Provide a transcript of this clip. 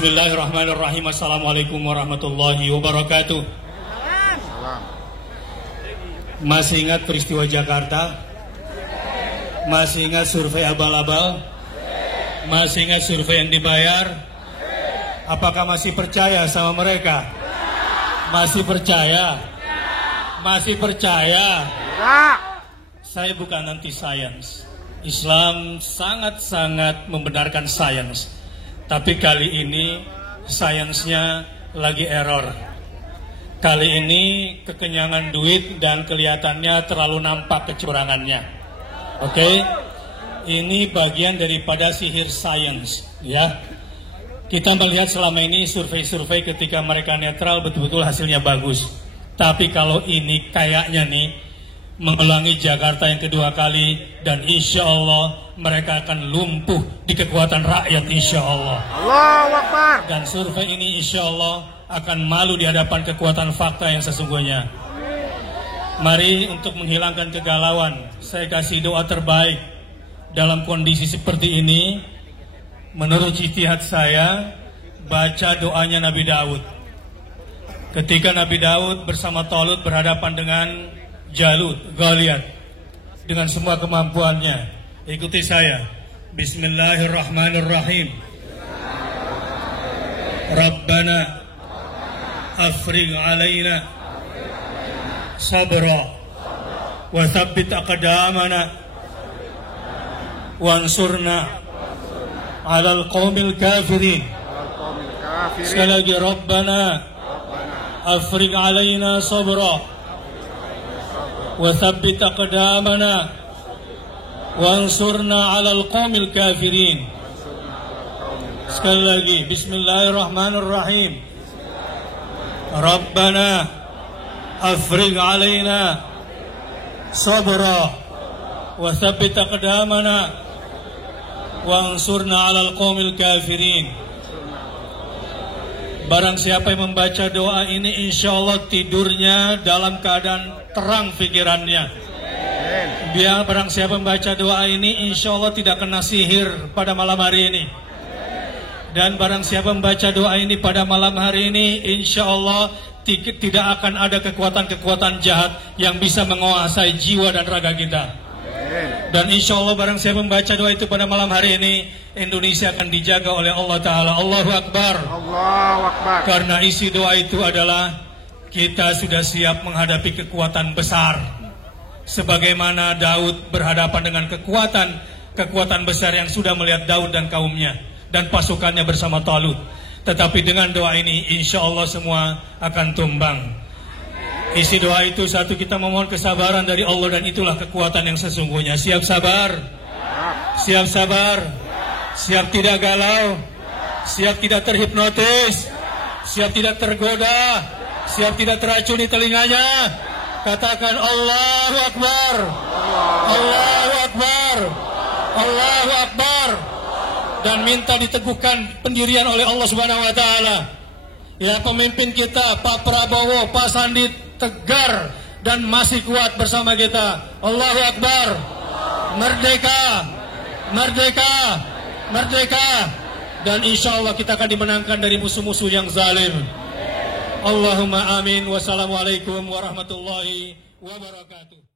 Bismillahirrahmanirrahim. Assalamualaikum warahmatullahi wabarakatuh. Masih ingat peristiwa Jakarta? Masih ingat survei abal-abal? Masih ingat survei yang dibayar? Apakah masih percaya sama mereka? Masih percaya? Masih percaya? Saya bukan anti sains. Islam sangat-sangat membenarkan sains. Tapi kali ini sainsnya lagi error. Kali ini kekenyangan duit dan kelihatannya terlalu nampak kecurangannya. Oke? Ini bagian daripada sihir sains, ya. Kita melihat selama ini survei-survei ketika mereka netral betul-betul hasilnya bagus. Tapi kalau ini kayaknya nih mengulangi Jakarta yang kedua kali, dan insya Allah mereka akan lumpuh di kekuatan rakyat, insya Allah. Allahu Akbar. Dan survei ini insya Allah akan malu di hadapan kekuatan fakta yang sesungguhnya. Mari untuk menghilangkan kegalauan, saya kasih doa terbaik dalam kondisi seperti ini. Menurut ijtihad saya, baca doanya Nabi Daud. Ketika Nabi Daud bersama Talut berhadapan dengan Jalut, Goliat, dengan semua kemampuannya. Ikuti saya. Bismillahirrahmanirrahim. Rabbana afrigh alaina sabra wa thabbit aqdamana wansurna alal qawmil kafirin. Sekali lagi, Rabbana afrigh alaina sabra wa thabbit aqdamana wansurna alal qawmil kafirin. Sekali lagi, Bismillahirrahmanirrahim. Rabbana afrigh alaina sabra wa thabbit aqdamana wansurna alal qawmil kafirin. Barang siapa yang membaca doa ini, insya Allah tidurnya dalam keadaan terang pikirannya. Biar barang siapa membaca doa ini, insya Allah tidak kena sihir pada malam hari ini. Dan barang siapa membaca doa ini pada malam hari ini, insya Allah tidak akan ada kekuatan-kekuatan jahat yang bisa menguasai jiwa dan raga kita. Dan insya Allah barang siapa membaca doa itu pada malam hari ini, Indonesia akan dijaga oleh Allah Ta'ala. Allahu Akbar. Allahu Akbar. Karena isi doa itu adalah kita sudah siap menghadapi kekuatan besar. Sebagaimana Daud berhadapan dengan kekuatan besar yang sudah melihat Daud dan kaumnya dan pasukannya bersama Talut. Tetapi dengan doa ini insya Allah semua akan tumbang. Isi doa itu, satu, kita memohon kesabaran dari Allah, dan itulah kekuatan yang sesungguhnya. Siap sabar? Siap sabar? Siap tidak galau? Siap tidak terhipnotis? Siap tidak tergoda? Siap tidak teracuni telinganya? Katakan Allahu Akbar. Allahu Akbar. Allahu Akbar. Dan minta diteguhkan pendirian oleh Allah Subhanahu wa taala. Ya, pemimpin kita Pak Prabowo, Pak Sandi tegar dan masih kuat bersama kita. Allahu Akbar. Merdeka. Merdeka. Merdeka. Dan insya Allah kita akan dimenangkan dari musuh-musuh yang zalim. Allahumma amin. Wassalamualaikum warahmatullahi wabarakatuh.